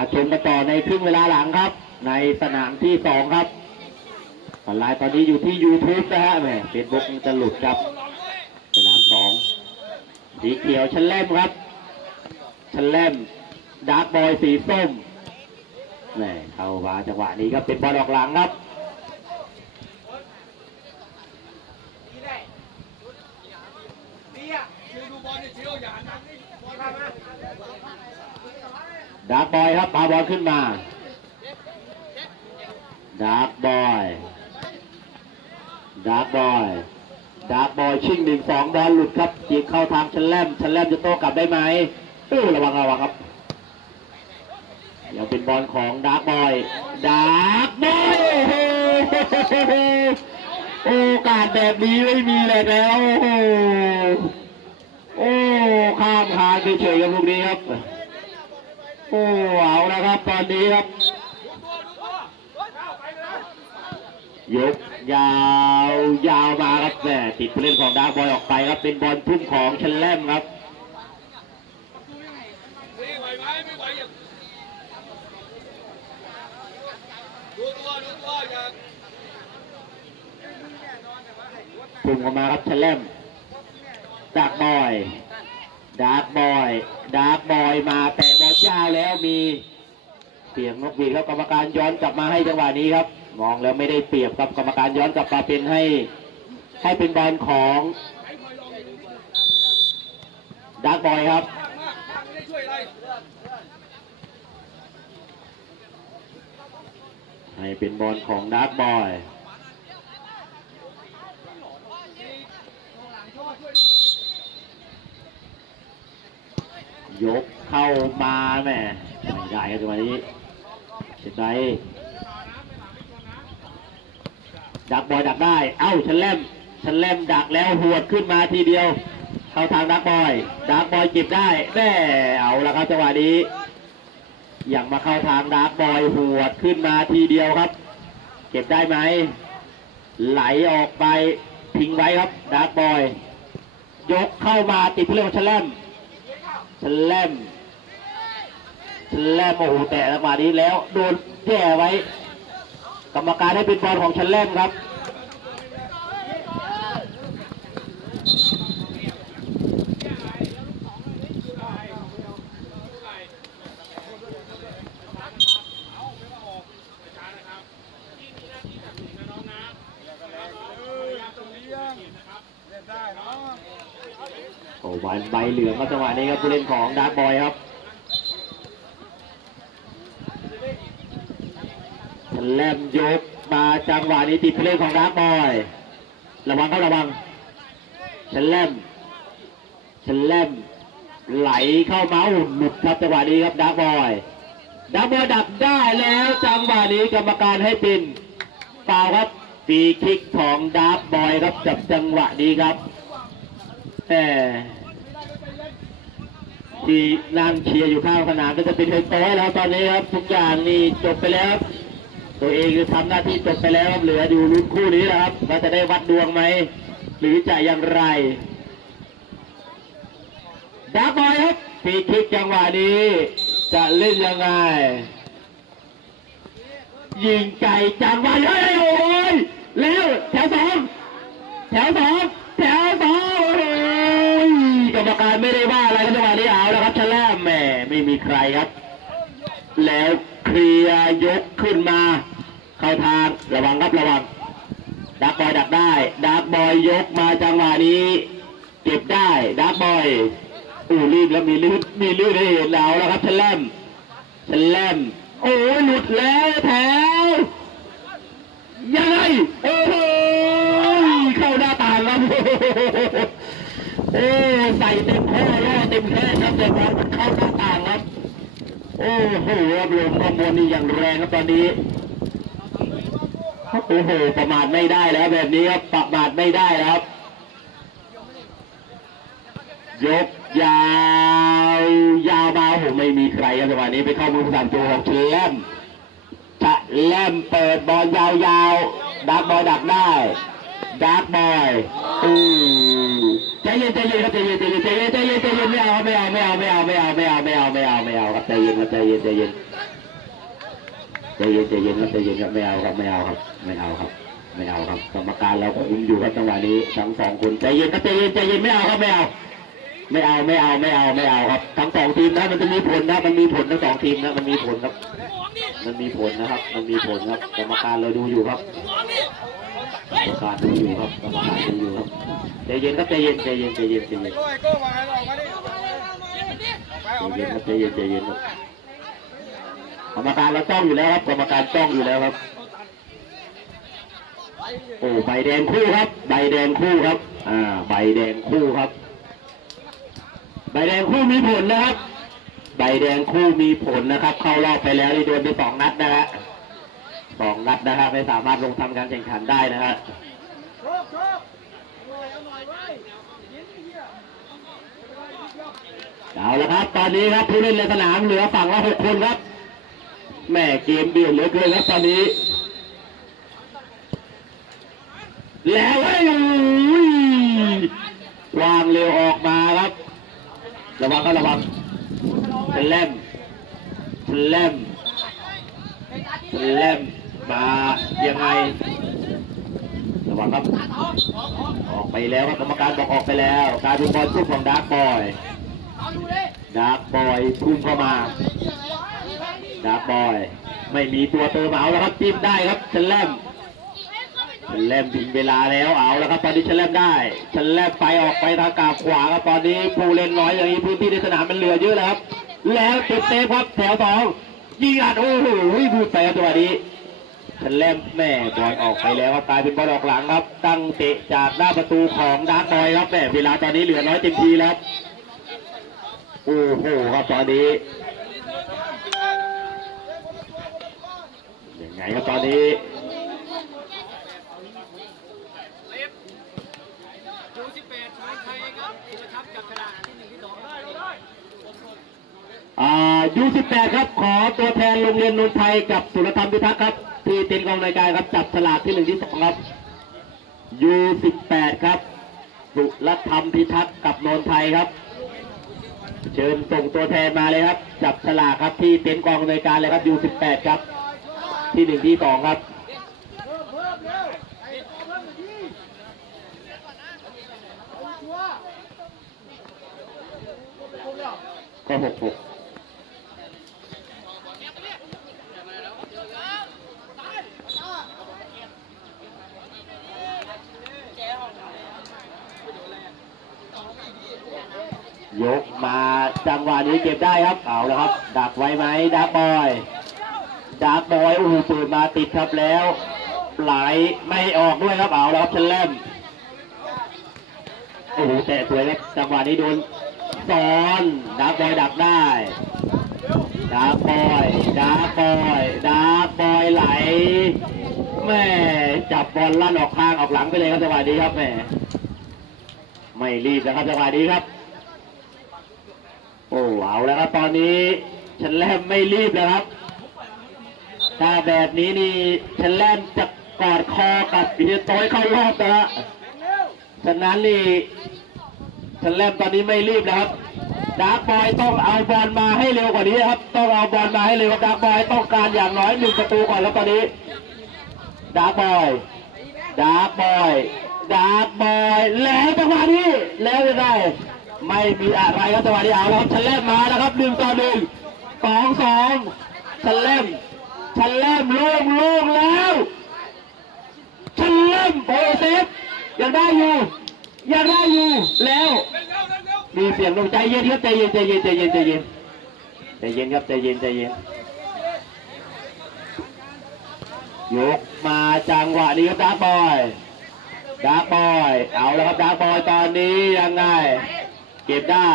าชมกันต่อในครึ่งเวลาหลังครับ ในสนามที่สองครับออนไลน์ตอนนี้อยู่ที่ YouTube นะฮะแหมเฟซบุ๊กจะหลุดครับ สนามสองสีเขียวชันแลมครับชันแลมดาร์กบอยสีส้มแหมเข้ามาจังหวะนี้ครับเป็นบอลออกหลังครับดา ร์กบอยครับพาบอลขึ้นมา ดาร์กบอย ดาร์กบอย ดาร์กบอยชิงหนึ่งสองบอลหลุดครับจีบเข้าทางชันแลมชันแลมจะโต้กลับได้ไหมเออระวังระวังครับยังเป็นบอลของดาร์กบอย ดาร์กบอยโอกาสแบบนี้ไม่มีเลยแล้ว โอ้โอ้ข้ามคานเฉยๆกับลูกนี้ครับ โอ้เอาล้วครับตอนนี้ครับยกยาวยาวมาครับแหมติดผู้เล่นของดาร์บอยออกไปครับเป็นบอลทุ่มของเชนแลมครับไม่ไหวไหมไม่ไหวอย่าดูตัวดูตัวอย่าทุ่มเข้ามาครับเชนแลมดากบอย ดาร์กบอยดาร์กบอยมาแต่บอลยาวแล้วมีเสียงนกหวีดแล้วกรรมการย้อนกลับมาให้จังหวะนี้ครับ มองแล้วไม่ได้เปรียบครับกรรมการย้อนกลับมาเป็นให้ ให้เป็นบอลของดาร์กบอยครับให้เป็นบอลของดาร์กบอย ยกเข้ามาแม่ไม่ได้ครับจังหวะนี้เช็ดไดดักบอยดักได้ เอ้าชันแลมชันแลมดักแล้วหัวขึ้นมาทีเดียว เข้าทางดักบอยดักบอยเก็บได้แม่เอาละครับจังหวะนี้อย่างมาเข้าทางดาร์กบอยหัวขึ้นมาทีเดียวครับ เก็บได้ไหมไหลออกไปทิ้งไว้ครับดาร์กบอย ยกเข้ามาติดผู้เล่นของชแลม ชแลมชแลมโอ้โหแต่จังหวะนี้แล้ว โดนแย่ไว้ กรรมการให้เป็นบอลของชแลมครับ โอ้ใบเหลืองครับจังหวะนี้ครับผู้เล่นของดาร์บอยครับแลมยกมาจังหวะนี้ติดผู้เล่นของดาร์บอย ระวังครับระวังชันแลมชันแลมไหลเข้ามาอุ่นหลุดครับจังหวะนี้ครับดาร์บอยดาร์บอยดักได้แล้วจังหวะนี้กรรมการให้เป็นฟาวล์ครับฟรีคิกของดาร์บอยครับจับจังหวะนี้ครับแต่ ที่นั่งเชียร์อยู่ข้างสนามก็จะเป็นเฮยโต้แล้วตอนนี้ครับทุกอย่างนี่จบไปแล้ว ตัวเองคือทำหน้าที่จบไปแล้วครับเหลืออยู่รุ่นคู่นี้นะครับว่าจะได้วัดดวงไหมหรือจะอย่างไรดาร์กบอยครับฟีคิกจังหวะนี้ จะเล่นยังไง ยิงไก่จังหวะเฮ้ยโอ้ยแล้วแถวสองแถวสองแถวสองโอ้ยกรรมการไม่ได้ว่าอะไรครับจังหวะนี้ ไม่มีใครครับ แล้วเคลียร์ยกขึ้นมา เข้าทางระวังครับระวังดักบอยดักได้ดักบอยยกมาจังหวะนี้เก็บได้ดักบอยอู้รีบแล้วมีลื่นมีลื่นให้เห็นแล้วแล้วครับชะแลมชะแลมโอ้ยหลุดแล้วแถวยังไงโอ้โหเข้าหน้าต่างครับโอ้ใส่เต็มแค่ล่อเต็มแค่ครับแต่บอลมันเข้าหน้า โอ้โหรับลมขบวนนี่อย่างแรงครับตอนนี้โอ้โหประมาทไม่ได้แล้วแบบนี้ครับประมาทไม่ได้แล้วครับ ยกยาวยาวมาโอ้โหไม่มีใครครับจังหวะนี้ไปเข้ามือสามตัวของเชมจะเล่มเปิดบอลยาวๆดักบอยดักได้ดักบอยอู้ ใจเย็นใจเย็นครับใจเย็นใจเย็นใจเย็นใจเย็นใจเย็นไม่เอาไม่เอาไม่เอาไม่เอาไม่เอาไม่เอาไม่เอาไม่เอาไม่เอาครับใจเย็นครับใจเย็นใจเย็นใจเย็นใจเย็นครับใจเย็นครับไม่เอาครับไม่เอาครับไม่เอาครับไม่เอาครับกรรมการเราคุมอยู่ครับจังหวะนี้ทั้งสองคนใจเย็นครับใจเย็นใจเย็นไม่เอาครับไม่เอาไม่เอาไม่เอาไม่เอาไม่เอาครับทั้งสองทีมนะมันจะมีผลนะมันมีผลทั้งสองทีมนะมันมีผลครับ มันมีผลนะครับ มันมีผลครับกรรมการเราดูอยู่ครับ กรรมการดูอยู่ครับกรรมการดูอยู่ครับใจเย็นครับใจเย็นใจเย็นใจเย็นใจเย็นไปออกมาใจเย็นครับใจเย็นใจเย็นครับกรรมการเราจ้องอยู่แล้วครับกรรมการจ้องอยู่แล้วครับโอ้ใบแดงคู่ครับ ใบแดงคู่ครับอ่าใบแดงคู่ครับ ใบแดงคู่มีผลนะครับ ใบแดงคู่มีผลนะครับ เข้ารอบไปแล้วนี่โดนไปสองนัดนะฮะ สองนัดนะครับไม่สามารถลงทำการแข่งขันได้นะฮะเอาละครับ ตอนนี้ครับผู้เล่นในสนามเหลือฝั่งละหกคนครับแม่เกมเดือดเหลือเกินครับตอนนี้ แล้วไอ้วางเร็วออกมาครับ ระวังครับระวังเป็นแลมเป็นแลมเป็นแลม มายังไงระวังครับ ออกไปแล้วครับกรรมการบอกออกไปแล้ว การเป็นบอลพุ่งของดาร์กบอยดาร์กบอยพุ่งเข้ามาดาร์กบอย ไม่มีตัวเติมเอาแล้วครับจิ้มได้ครับเชนแลมชันแลมถึงเวลาแล้วเอาแล้วครับตอนนี้ชันแลมได้ชันแลมไปออกไปทางกาบขวาครับตอนนี้ผู้เล่นน้อยอย่างนี้พื้นที่ในสนามมันเหลือเยอะแล้วครับ แล้วติดเซฟครับแถวสองยิงอัดโอ้โหพูดไปครับจัวนี้ ชันแลมแม่บอลออกไปแล้วครับกลายเป็นบอลออกหลังครับ ตั้งเตะจากหน้าประตูของดาร์กบอยครับแม่เวลาตอนนี้เหลือน้อยเต็มทีแล้วโอ้โหครับตอนนี้ยังไงครับตอนนี้ดูสิบแปดชายไทยครับสุรทัพจับฉลาอ่ายูสิบแปดครับ ขอตัวแทนโรงเรียนนนทไทยกับสุรธรรมพิทักษ์ครับ ที่เต็นกองรายการครับจับฉลากที่หนึ่งที่สองครับยูสิบแปดครับ สุรธรรมพิทักษ์กับนนทไทยครับ เชิญส่งตัวแทนมาเลยครับ จับฉลากครับที่เต็นกองรายการเลยครับยูสิบแปดครับ ที่หนึ่งที่สองครับก็หกหก ยกมาจังหวะนี้เก็บได้ครับเอาแล้วครับ ดักไว้ไหมดักบอย ดักบอยโอ้โหเปิดมาติดครับแล้วไหลไม่ออกด้วยครับเอาแล้วครับเชนแลมโอ้โหแต่สวยเลยจังหวะนี้โดนซ้อนดักบอยดักได้ดักบอยดักบอยดักบอยไหลแม่จับบอลลั่นออกข้างออกหลังไปเลยครับจังหวะนี้ครับแม่ไม่รีบนะครับจังหวะนี้ครับ โอ้เอาแล้วครับตอนนี้ฉันแลมไม่รีบแล้วครับ ถ้าแบบนี้นี่ฉันแลมจะกอดคอกับเฮียโต้เข้ารอบนะฮะฉะนั้นนี่ฉันแลมตอนนี้ไม่รีบนะครับดาร์กบอยต้องเอาบอลมาให้เร็วกว่านี้ครับ ต้องเอาบอลมาให้เร็วดาร์กบอยต้องการอย่างน้อยหนึ่งประตูก่อนครับตอนนี้ดาร์กบอยดาร์กบอยดาร์กบอยแล้วจังหวะนี้แล้วยังไง ไม่มีอะไรครับจังหวะนี้เอาแล้วครับชันแลมมาแล้วครับหนึ่งต่อหนึ่งสองสองชันแลมชันแลมโล่งโล่งแล้วชันแลมโอเซฟยังได้อยู่ยังได้อยู่แล้ว มีเสียงลงใจเย็นครับใจเย็นใจเย็นใจเย็นใจเย็นใจเย็นครับใจเย็นใจเย็นยกมาจังหวะนี้ครับดาร์บอยดาร์บอย เอาแล้วครับดาร์บอยตอนนี้ยังไง ก็บได้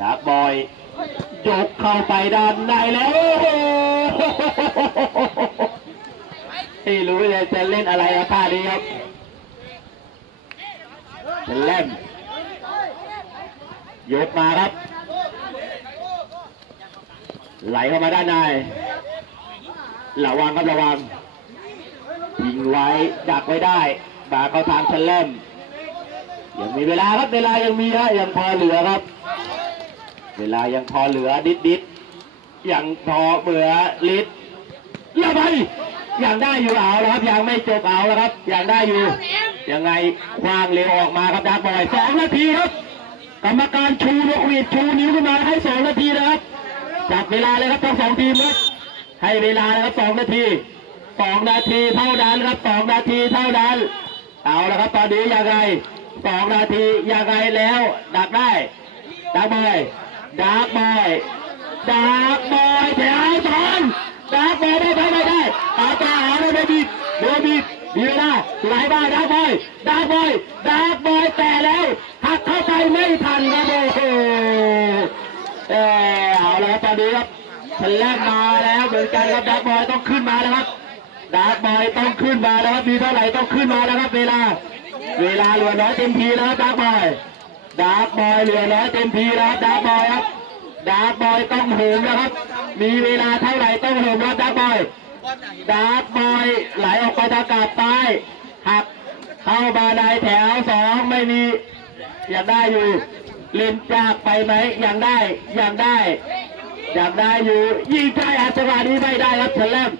ดาร์กบอยยกเข้าไปด้านในแล้วโอ้โหไม่รู้เลยจะเล่นอะไรอะท่านี้ครับเป็นเล่นยกมาครับ ไหลเข้ามาด้านในระวังครับระวังยิงไว้ดักไว้ได้บาเข้าทางเชนแลม ยังมีเวลาครับเวลายังมีฮะยังพอเหลือครับ เวลายังพอเหลือดิดดิดยังพอเหลือลิดเยี่ยมไปยังได้อยู่เอาแล้วครับยังไม่จบเอาแล้วครับยังได้อยู่ ยังไงควางเร็วออกมาครับดาร์กบอยสองนาทีครับกรรมการชูนกหวีดชูนิ้วขึ้นมาให้สองนาทีนะครับจับเวลาเลยครับทั้งสองทีมครับให้เวลานะครับสองนาทีสองนาทีเท่านั้นครับสองนาทีเท่านั้นเอาละครับตอนนี้ยังไง สองนาทียังไงแล้ว ดักได้ดักบอยดักบอยดักบอยแถวสองดักบอยได้ไหมไม่ได้อาตาหาเลยโดบีโดบีมีเวลาไหลบ้าดักบอยดักบอยดักบอยแต่แล้วหักเข้าไปไม่ทันครับโอ้โหเออเอาละครับตอนนี้ครับฉันแรกมาแล้วเหมือนกันครับดักบอยต้องขึ้นมาแล้วครับดาร์กบอยต้องขึ้นมาแล้วครับมีเท่าไหร่ต้องขึ้นมาแล้วครับเวลา เวลาเหลือน้อยเต็มทีแล้วครับดาร์บอยดาร์บอยเหลือน้อยเต็มทีแล้วครับดาร์บอยครับดาร์บอยต้องโหมนะครับ มีเวลาเท่าไหร่ต้องโหมครับดาร์บอยดาร์บอยไหลออกไปทางกาบใต้หักเข้ามาในแถวสองไม่มียังได้อยู่เล่นยากไปไหมยังได้ยังได้อยากได้อยู่ยิงใกล้อัจังหวะนี้ไม่ได้ครับเฉลม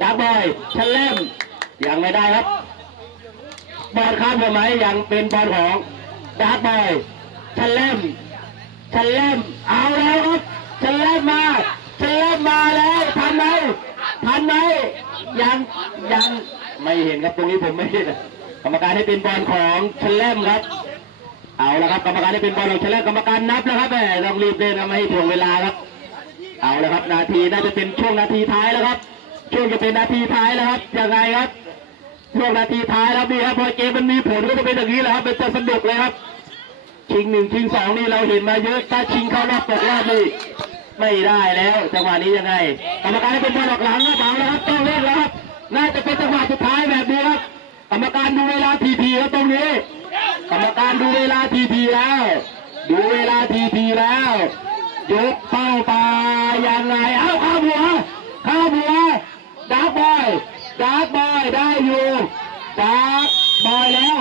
ดาร์บอยเฉลมยังไม่ได้ครับ บอลข้ามหัวไหมยังเป็นบอลของดาร์กบอยเฉลมเฉลมเอาแล้วครับเฉลมมาเฉลมมาแล้วทันไหมทันไหมยังยังไม่เห็นครับตรงนี้ผมไม่เห็นกรรมการให้เป็นบอลของเฉลมครับเอาละครับกรรมการให้เป็นบอลของเฉลมกรรมการนับแล้วครับแหมต้องรีบเล่นนะไม่ให้ถ่วงเวลาครับ เอาละครับนาทีน่าจะเป็นช่วงนาทีท้ายแล้วครับ ช่วงจะเป็นนาทีท้ายแล้วครับยังไงครับ ช่วงนาทีท้ายแล้วนี่ครับพอเกมมันมีผลก็จะเป็นอย่างนี้แหละครับเป็นตัวสนุกเลยครับ ชิงหนึ่งชิงสองนี่เราเห็นมาเยอะถ้าชิงเข้ารอบตกรอบนี่ไม่ได้แล้วจังหวะนี้ยังไงกรรมการเป็นบอลออกหลังครับาแล้วครับต้องเล่นแล้วครับน่าจะเป็นจังหวะสุดท้ายแบบนี้ครับกรรมการดูเวลาทีทีครับตรงนี้กรรมการดูเวลาทีทีแล้ว ดูเวลาทีทีแล้วยกเป้าไปยังไงเอ้าข้าหัวข้าหัวดาร์กบอย ดาร์กบอยได้อยู่ดาร์กบอยแล้ว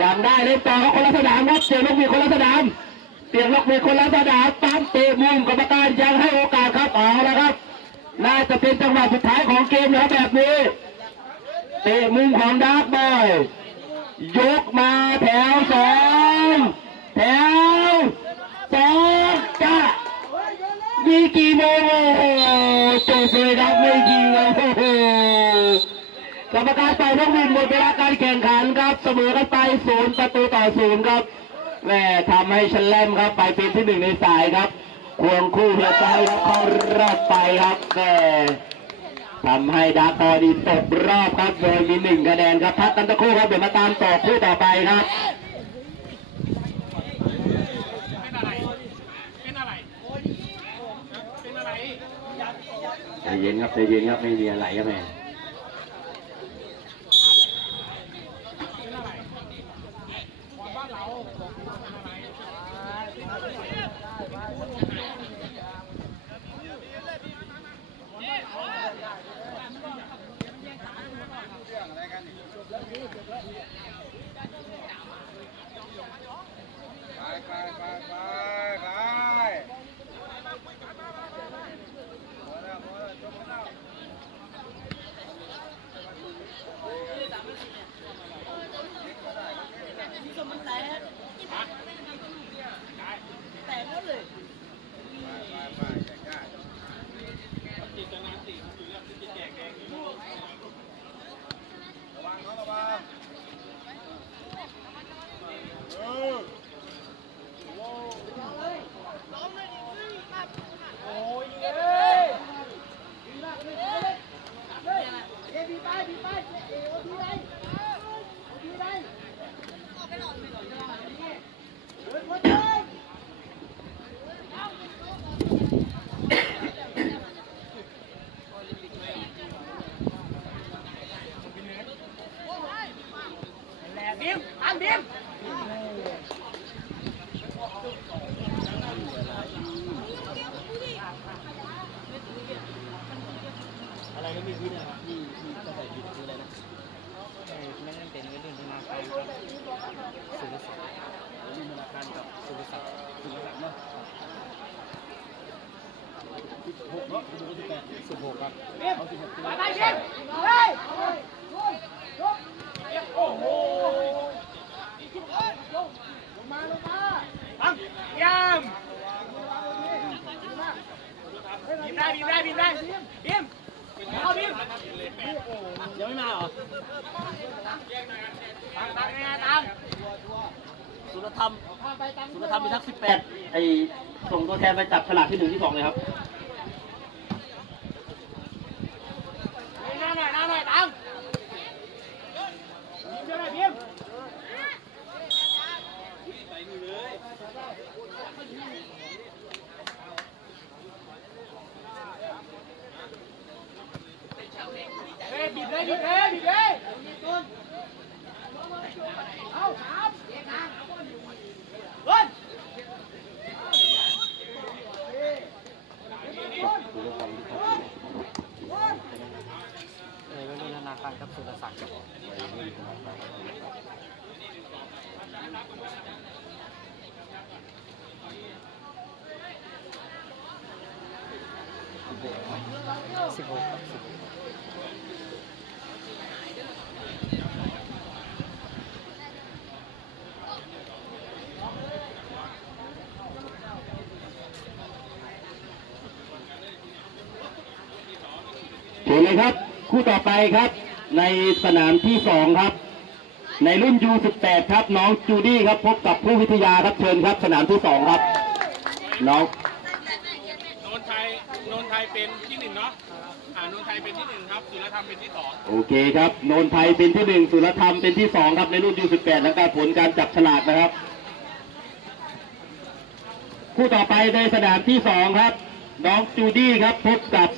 ยังได้เล่นต่อเขาคนละสนามครับเสียงลูกมีคนละสนามเสียงลูกมีคนละสนามปั๊มเตะมุมกรรมการยังให้โอกาสครับเอาละครับน่าจะเป็นจังหวะสุดท้ายของเกมนะครับแบบนี้เตะมุมของดาร์กบอยยกมาแถวสองแถวสองจ้ามีกี่โมงโอ้โหจบเลยครับไม่จริงเลยโอ้โห กรรมการเป่านกหวีดหมดเวลาการแข่งขันครับ เสมอกันไปศูนย์ประตูต่อศูนย์ครับแม่ทำให้ชันแลมครับ ไปเป็นที่หนึ่งในสายครับ ควงคู่เฮียใจครับเข้ารอบไปครับแม่ทำให้ดาร์คอดีตกรอบครับ โดยมีหนึ่งคะแนนครับพักกันตะครู่ครับเดี๋ยวมาตามต่อคู่ต่อไปครับเป็นอะไร แต่ก็เลย บีมอันบีมอะไรก็มีพิษนะครับที่ที่จะใส่ผิดคือะไรนะไม่ได้เป็นเรื่องที่มาไครับสุรศักดิ์วัยรุ่ารกับสุรศัดสุรศัดเนาะหกเนาะสุบหกครับเอาสิบหกตัไปไปเฮ้ย บีมได้บีมได้บีมได้บีมเอาบีมยังไม่มาเหรอตามตามตามสุรธรรมสุรธรรมมีทักสิบแปดไอส่งตัวแทนไปจับฉลากที่หนึ่งที่สองเลยครับ หน้าหน่อยหน้าหน่อยตามบีมเดี๋ยวหน่อยบีม เฮ้ยบีบเลยบีบเลยบีบเลยเอาสามเฮ้ย เชิญเลยครับ คู่ต่อไปครับ ในสนามที่สองครับ ในรุ่น U18 ครับ น้องจูดี้ครับ พบกับผู้วิทยาครับเชิญครับ สนามที่สองครับ น้อง นนไทยเป็นที่หนึ่งเนาะอ่าโนนไทยเป็นที่หนึ่งครับศิลธรรมเป็นที่สองโอเคครับโนนไทยเป็นที่หนึ่งสุรธรรมเป็นที่สองครับในรุ่น U18 แล้วก็ผลการจับฉลากนะครับ คู่ต่อไปในสนามที่สองครับ น้องจูดี้ครับพบกับ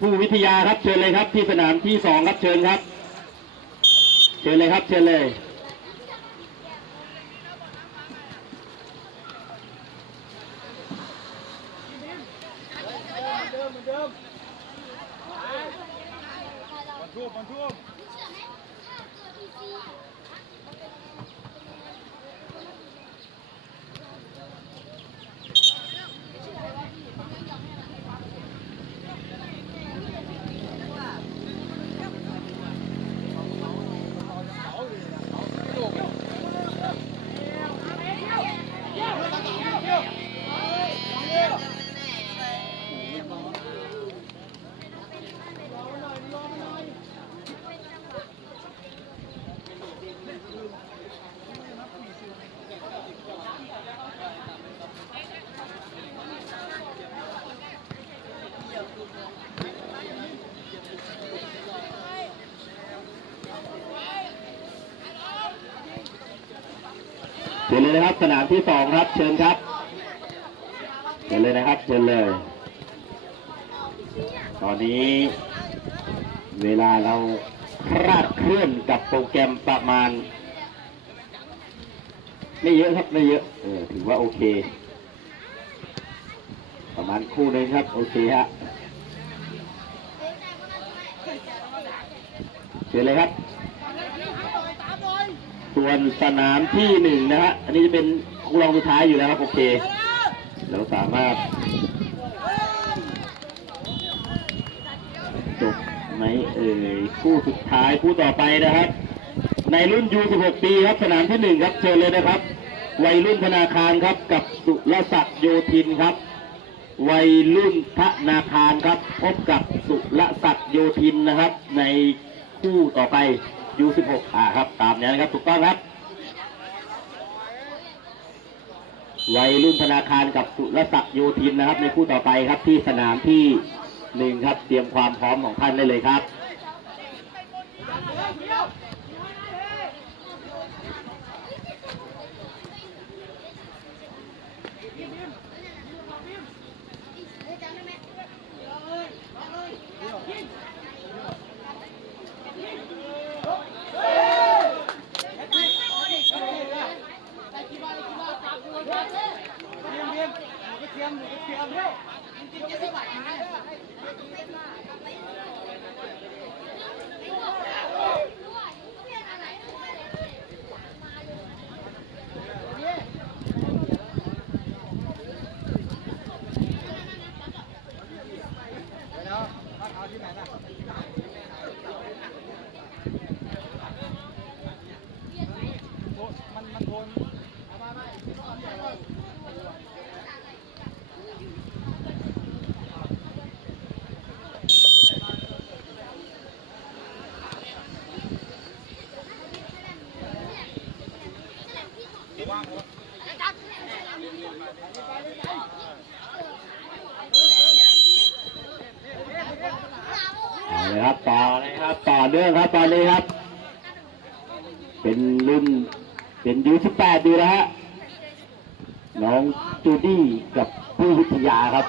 ผู้วิทยาครับเชิญเลยครับที่สนามที่สองครับเชิญครับ เชิญเลยครับเชิญเลย ชิญเลยนะครับสนามที่สองครับ เชิญครับเชิญเลยนะครับเชิญเลย ตอนนี้ เวลาเราคลาดเคลื่อนกับโปรแกรมประมาณ ไม่เยอะครับไม่เยอะเออถือว่าโอเค ประมาณคู่นึงครับ โอเคฮะเชิญเลยครับ ส่วนสนามที่หนึ่งนะฮะ อันนี้จะเป็นคู่รองสุดท้ายอยู่แล้วครับโอเค เราสามารถจบไหมเอ่ยคู่สุดท้ายคู่ต่อไปนะครับ ในรุ่น U16 ปีครับสนามที่หนึ่งครับเชิญเลยนะครับ วัยรุ่นธนาคารครับกับสุรศักดิ์โยธินครับ วัยรุ่นธนาคารครับ พบกับสุรศักดิ์โยธินนะครับ ในคู่ต่อไป ยูสิบหกอ่าครับ ตามนี้นะครับถูกต้องครับ วัยรุ่นธนาคารกับสุรศักดิ์โยธินนะครับ ในคู่ต่อไปครับที่สนามที่หนึ่งครับ เตรียมความพร้อมของท่านได้เลยครับ เเอาเลยครับต่อเลยครับ ต่อเนื่องครับตอนนี้ครับ เป็นรุ่นเป็นยูสิบแปดดูนะฮะ น้องจูดี้กับผู้วิทยาครับ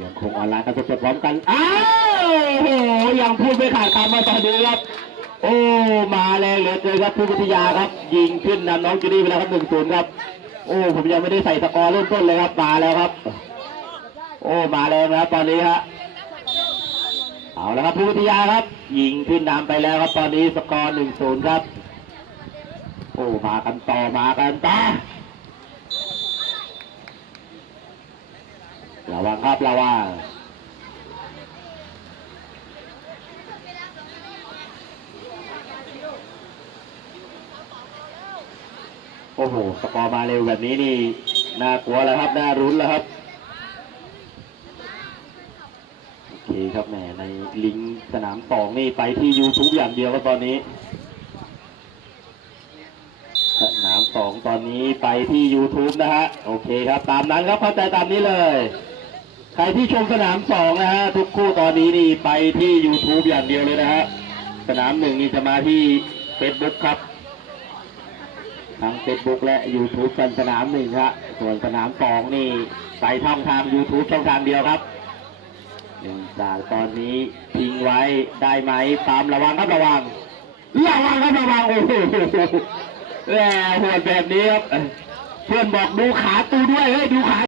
ยังคงออนไลน์กันสดๆพร้อมกัน อ้าวโอ้โห ยังพูดไม่ขาดคำมาตอนนี้ครับ โอ้ มาแรงเหลือเกินครับผู้วิทยาครับ ยิงขึ้นนำน้องจูดี้ไปแล้วครับหนึ่งศูนย์ครับ โอ้ ผมยังไม่ได้ใส่สกอร์เริ่มต้นเลยครับ มาแล้วครับ โอ้ มาแรงนะครับตอนนี้ฮะ เอาละครับผู้วิทยาครับ ยิงขึ้นนำไปแล้วครับตอนนี้สกอร์หนึ่งศูนย์ครับ โอ้ มากันต่อ มากันต่อระวังครับระวัง อ้โหสกอร์มาเร็วแบบนี้นี่น่ากลัวแล้วครับน่ารุ้นแล้วครับโอเคครับแหมในลิงก์สนามสองนี่ไปที่ YouTube อย่างเดียวครับตอนนี้ สนามสองตอนนี้ไปที่ YouTube นะฮะโอเคครับ ตามนั้นครับเข้าใจตามนี้เลย ใครที่ชมสนามสองนะฮะทุกคู่ตอนนี้นี่ไปที่ YouTube อย่างเดียวเลยนะฮะสนามหนึ่งนี่จะมาที่ Facebook ครับ เฟซบุ๊กและ YouTube กันสนามหนึ่งครับส่วนสนามสองนี่ใส่ช่องทาง YouTube ช่องทางเดียวครับหนึ่งจากตอนนี้ทิ้งไว้ได้ไหมตามระวังครับระวังระวังครับระวังโอ้โหแหมหัวแบบนี้ครับเพื่อนบอกดูขาตูด้วยเฮ้ยดูขา